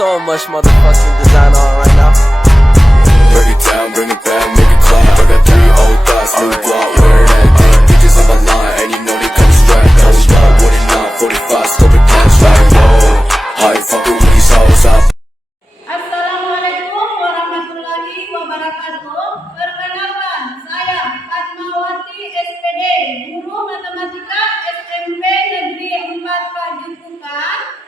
so much motherfucking design on right now. Break it down, bring it back, make it clap. I got 3 old thoughts, new block, wearing that thing. Bitches on my line, and you know they come strapped. Hold up, what it not, 45, stupid cash like, whoa. How you fucking with these hoes out? Assalamualaikum warahmatullahi wabarakatuh. Perkenalkan, saya Fatmawati SPD, Guru Matematika SMP Negeri 4 Pajukukan,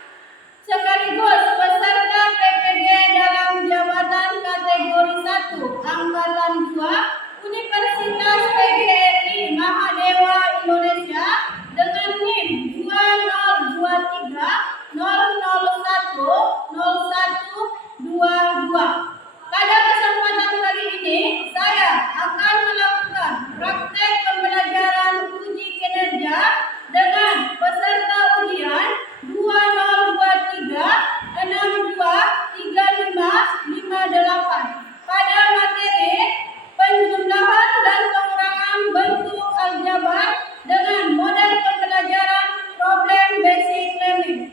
sekaligus peserta PPG dalam jabatan kategori 1 Angkatan 2 Universitas PGRI Mahadewa Indonesia dengan NIM 2023 001 0122. Pada kesempatan kali ini, saya akan melakukan praktek pembelajaran uji kinerja dengan peserta ujian 2023 623558 pada materi penjumlahan dan pengurangan bentuk aljabar dengan model pembelajaran problem basic learning.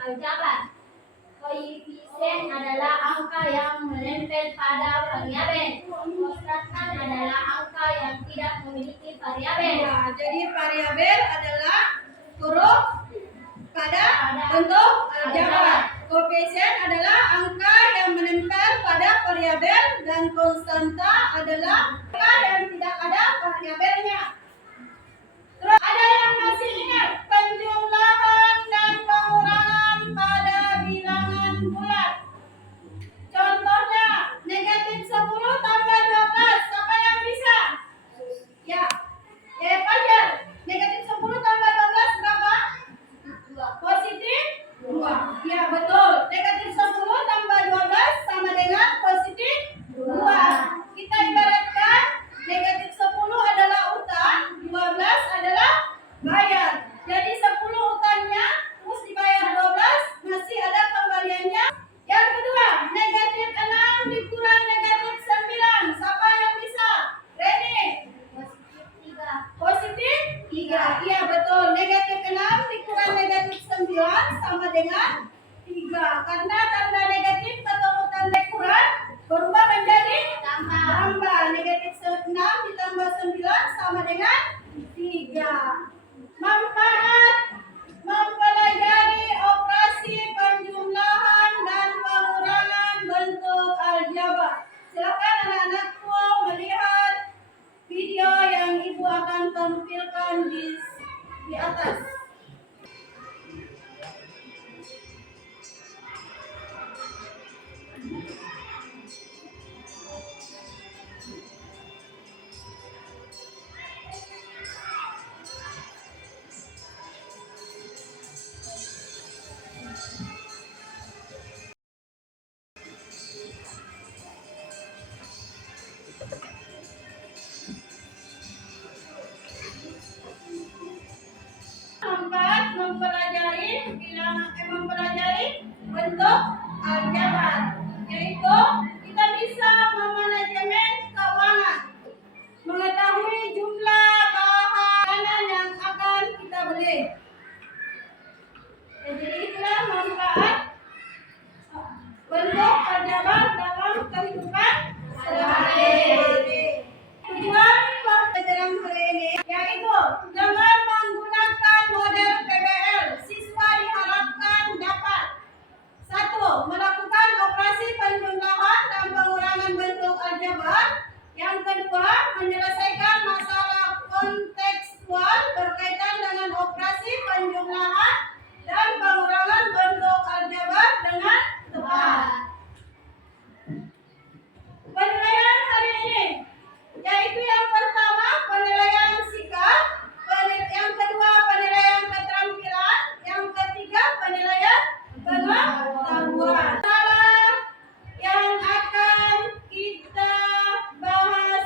aljabar. Koefisien adalah angka yang menempel pada variabel. Konstan adalah angka yang tidak memiliki variabel. Ya, jadi variabel adalah huruf pada bentuk aljabar. Koefisien adalah angka yang menempel pada variabel dan konstanta adalah angka yang tidak ada variabelnya. Terus ada yang masih ingat penjumlahan dan pengurangan pada bilangan bulat. Contohnya negatif 10 tambah 12. Siapa yang bisa? Ya. Fajar. Negatif 10 tambah 12 berapa? Positif 2. Ya, betul. Negatif 10 tambah 12 sama dengan positif 2. Kita ibaratkan negatif 10 adalah utang, 12 adalah bayar. Jadi 10 utangnya terus dibayar 12, masih ada kembaliannya. Yang kedua, negatif 6 dikurang negatif 9. Siapa yang bisa? Reni. Positif 3. Iya, betul. Negatif 6 dikurang negatif 9 sama dengan 3. Karena tanda negatif ketemu tanda kurang berubah menjadi tambah. Negatif 6 ditambah 9 sama dengan 3. Manfaat mempelajari operasi penjumlahan dan pengurangan bentuk aljabar. Silakan anak-anakku melihat video yang ibu akan tampilkan di atas. Mempelajari bentuk aljabar, yaitu kita bisa memanajemen keuangan, mengetahui jumlah bahan yang akan kita beli. Jadi itulah manfaat bentuk aljabar dalam kehidupan sehari-hari. Tujuan pelajaran hari ini yaitu dengan menggunakan model PBL, siswa diharapkan dapat 1. Melakukan operasi penjumlahan dan pengurangan bentuk aljabar. Yang kedua, menyelesaikan masalah kontekstual berkaitan dengan operasi penjumlahan dan pengurangan bentuk aljabar dengan tepat. Penilaian hari ini yaitu yang pertama penilaian sikap, yang kedua penilaian keterampilan, yang ketiga penilaian pengetahuan. Masalah yang akan kita bahas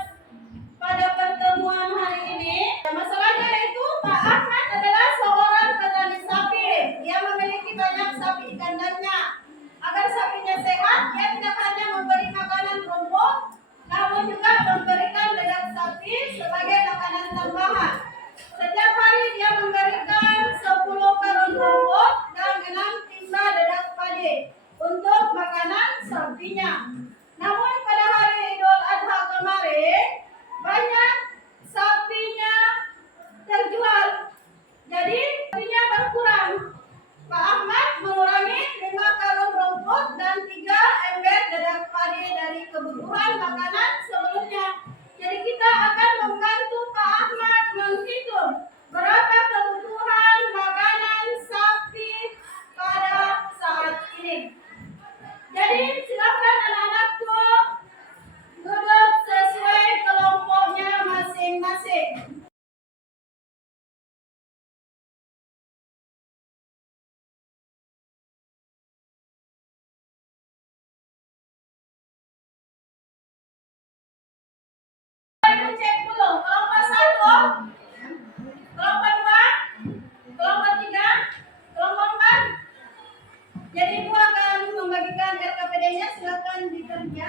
pada pertemuan hari ini, masalahnya yaitu Pak Ahmad adalah seorang petani sapi. Dia memiliki banyak sapi di kandangnya. Agar sapinya sehat, dia tidak hanya memberi makanan rumput, namun juga memberikan dedak sapi sebagai makanan tambahan. Setiap hari dia memberikan 10 karung rumput dan 6 timba dedak padi untuk makanan sapinya. Namun pada hari Idul Adha kemarin, banyak sapinya terjual. Jadi sapinya berkurang. Pak Ahmad mengurangi 5 karung rumput dan 3 ember dedak padi dari kebutuhan makanan sebelumnya. Jadi kita akan membantu Pak Ahmad menghitung berapa kebutuhan makanan sapi pada saat ini. Jadi silakan anak-anakku duduk sesuai kelompoknya masing-masing. Cek dulu, kelompok 1, kelompok 2, kelompok 3, kelompok 4. Jadi ibu akan membagikan RKPD-nya, silakan dikerja.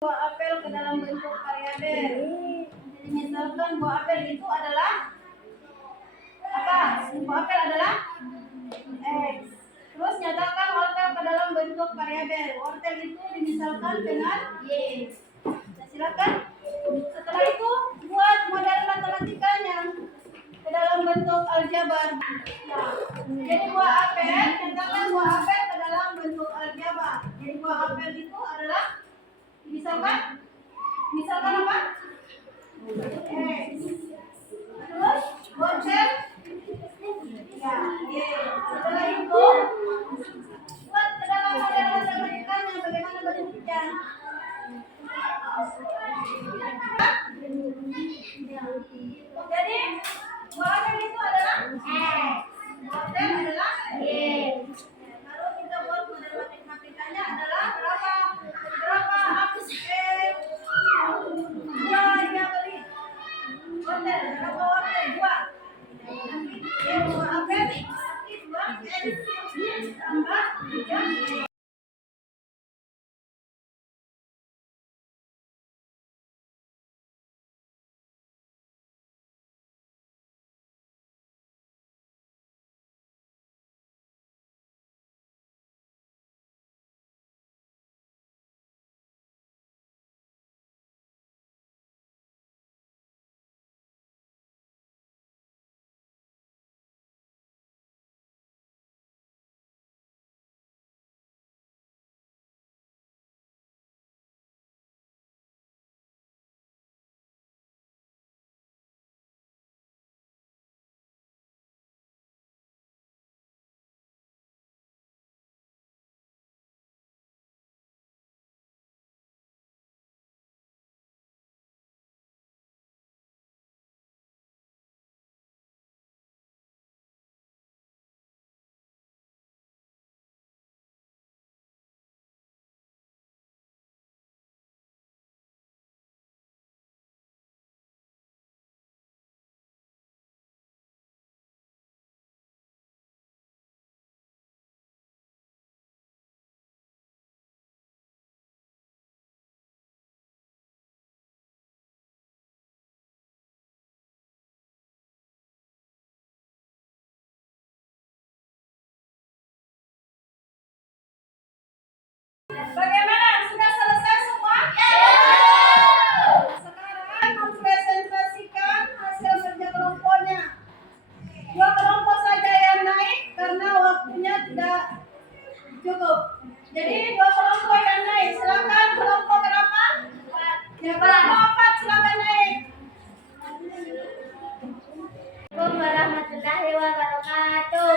buah apel ke dalam bentuk variabel. Jadi misalkan buah apel itu adalah apa? Buah apel adalah X. Terus nyatakan wortel ke dalam bentuk variabel. Wortel itu dimisalkan dengan Y. Nah, silakan. Setelah itu buat model matematikanya ke dalam bentuk aljabar. Nah, jadi buah apel, nyatakan buah apel ke dalam bentuk aljabar. Jadi buah apel itu adalah misalkan apa? X. Terus wortel ya, Y. Setelah itu buat ke dalam model matematikanya bagaimana bentuknya. Jadi buah apel itu adalah X, wortel adalah Y. Lalu kita buat model matematikanya adalah berapa hapus X dua dia beli wortel berapa wortel dua. Nanti buah apel dua X tambah 3. Bagaimana? Sudah selesai semua? Sekarang mempresentasikan hasil kerja kelompoknya. 2 kelompok saja yang naik karena waktunya tidak cukup. Jadi 2 kelompok yang naik. Silakan kelompok berapa? Ya, kelompok 4 silakan naik. Assalamualaikum warahmatullahi wabarakatuh.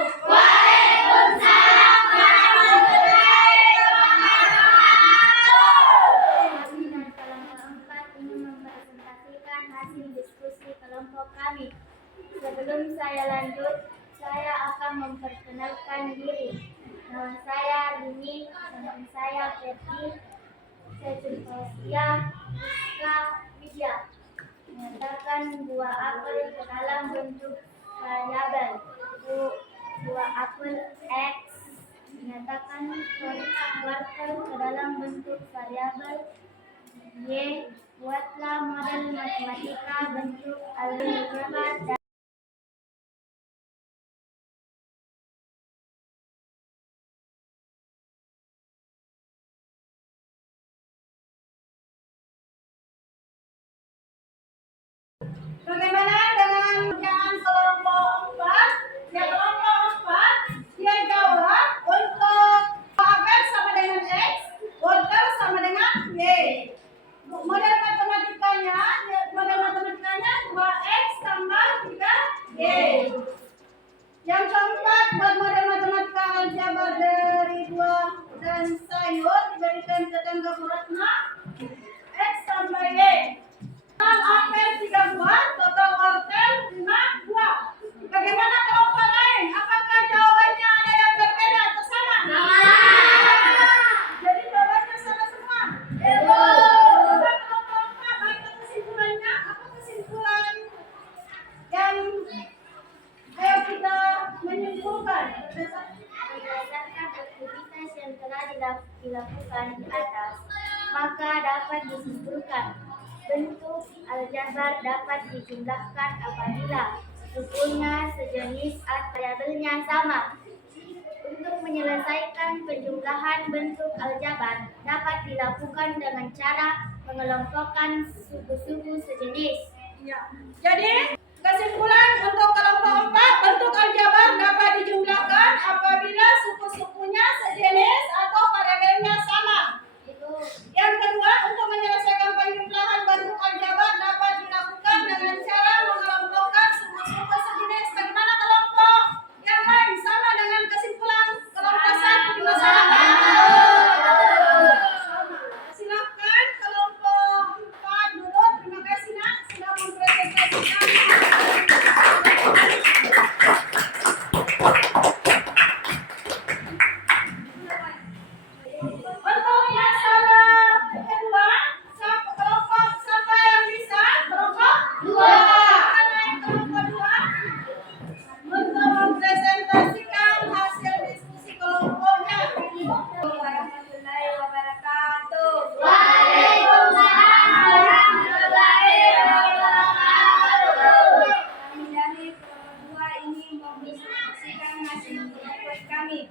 Hasil diskusi kelompok kami. Sebelum saya lanjut, saya akan memperkenalkan diri. Nama saya Rini, teman saya Ferdi, Sesusia, Rizka, Widya. Menyatakan buah apel ke dalam bentuk variabel. Buah apel X. Menyatakan wortel ke dalam bentuk variabel. Y. Buatlah model matematika bentuk aljabar dan Bagaimana dengan kerjaan kelompok 4? Ya, kelompok 4 dia jawab untuk apel sama dengan X, wortel sama dengan Y. Model matematikanya 2X tambah 3Y. Yang keempat, buat model matematika aljabar dari buah dan sayur diberikan tetangga bulatnya X tambah Y. Apel 3 buah, total wortel 5 buah. Bagaimana kelompok lain? Apakah jawabannya ada yang berbeda atau sama? Jadi jawabannya sama semua. Coba kelompok 4 baca kesimpulannya. Apa kesimpulan yang ayo kita menyimpulkan berdasarkan aktivitas yang telah dilakukan di atas. maka dapat disimpulkan bentuk aljabar dapat dijumlahkan apabila sukunya sejenis atau variabelnya sama. Untuk menyelesaikan penjumlahan bentuk aljabar dapat dilakukan dengan cara mengelompokkan suku-suku sejenis. Ya. Jadi kesimpulan untuk kelompok 4, bentuk aljabar dapat dijumlahkan apabila suku-sukunya sejenis atau variabelnya sama. Yang kedua, untuk menyelesaikan penjumlahan bentuk aljabar dapat dilakukan dengan cara mengelompokkan suku-suku sejenis. Bagaimana kelompok yang lain sama dengan kesimpulan kelompok 1 di masyarakat? Silakan kelompok 4 dulu. Terima kasih nak sudah mempresentasikan. Untuk masalah kedua, kelompok siapa yang bisa? Kelompok 2. Mana yang kelompok 2? Untuk mempresentasikan hasil diskusi kelompoknya. Warahmatullahi wabarakatuh. Waalaikumsalam warahmatullahi wabarakatuh. Kami dari kelompok 2 ini mempresentasikan hasil kelompok kami.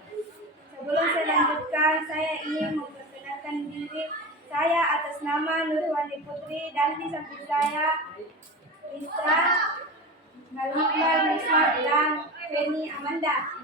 Sebelum saya lanjutkan, saya ingin memperkenalkan diri saya atas nama Nurwani Putri dan di samping saya Lisa, Halimah, Lisa, dan Feni Amanda.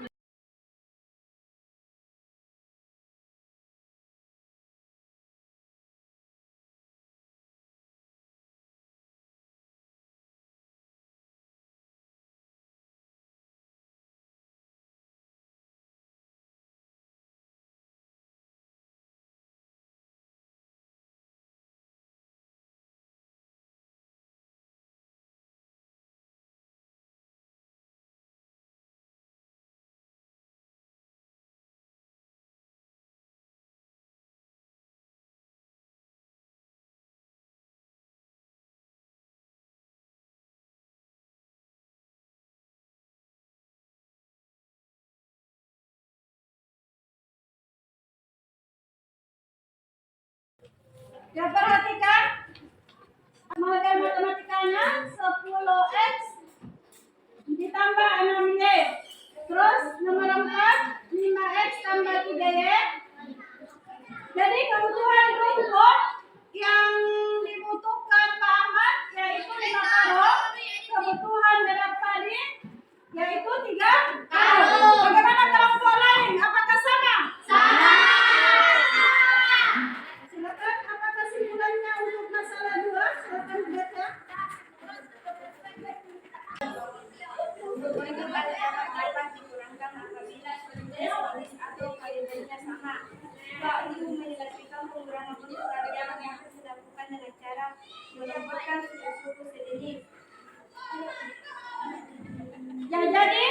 Ya, perhatikan model matematikanya 10x ditambah 6y, terus nomor 4 5x tambah 3y. Jadi kebutuhan rumput yang dibutuhkan Pak Ahmad yaitu 5 karung, kebutuhan Dedek Fadil yaitu 3 karung. Bagaimana kelompok lain? Apakah sama? Sama. Silakan, apa kesimpulannya untuk masalah 2? Silakan dibaca. Bentuk aljabar dapat dikurangkan apabila sejenis atau variabelnya sama. Untuk menyelesaikan pengurangan bentuk aljabar yang harus dilakukan dengan cara mengelompokkan suku-suku sejenis. Ya, jadi